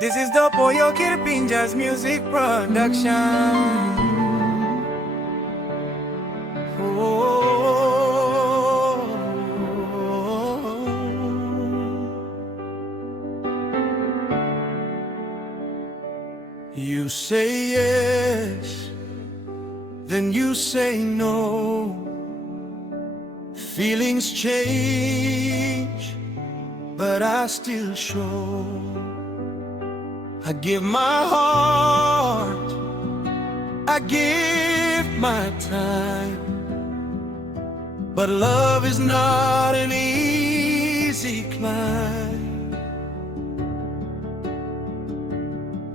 This is the Poyo Kirpinja's music production. You say yes, then you say no. Feelings change, but I still show. I give my heart, I give my time, but love is not an easy climb.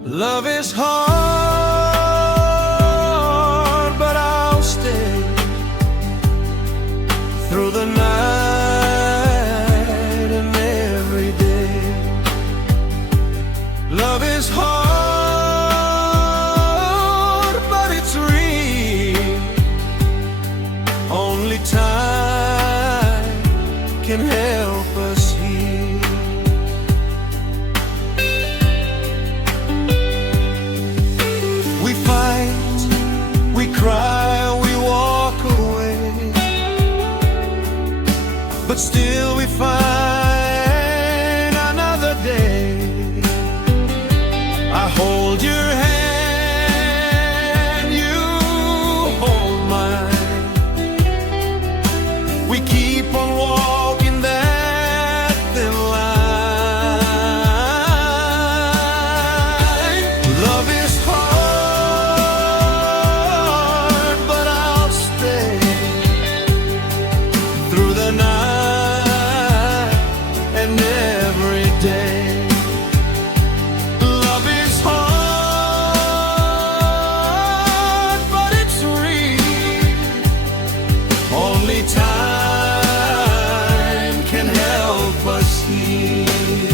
Love is hard, but I'll stay through the night and every day. Love is hard, but it's real. Only time can help us heal. We fight, we cry, we walk away, but still we find another day. I hold your hand, you hold mine. We keep on walking that thin line. Love is hard, but I'll stay through the night and every day. Love is hard, but it's real. Only time can help us heal.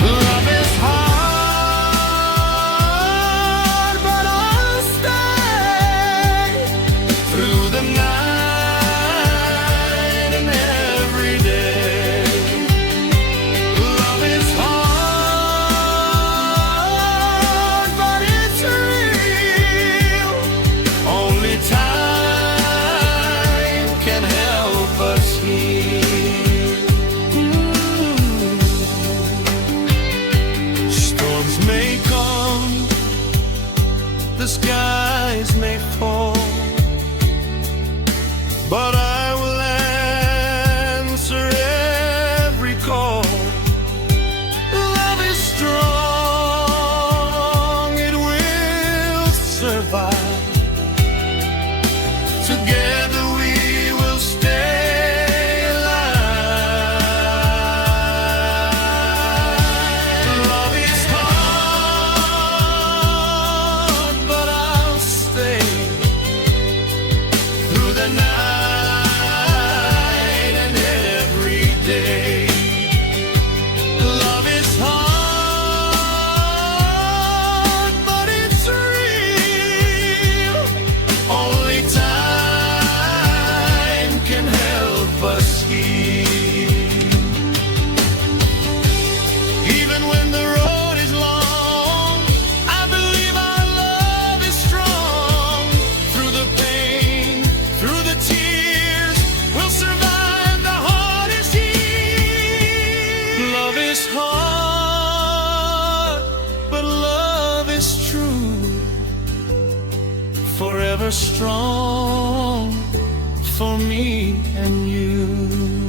Love is hard, but I'll stay through the night and every day. Love is hard, but it's real. Only time can help us heal. Storms may come, the skies may fall, but I will answer every call. Love is strong, it will survive. Together we will stay alive. Love is hard, but I'll stay through the night and every day. Love is hard, but it's real. Only time can help us heal. Even when the road is long, I believe our love is strong. Through the pain, through the tears, we'll survive the hardest years. Love is hard, but love is true. Forever strong for me and you.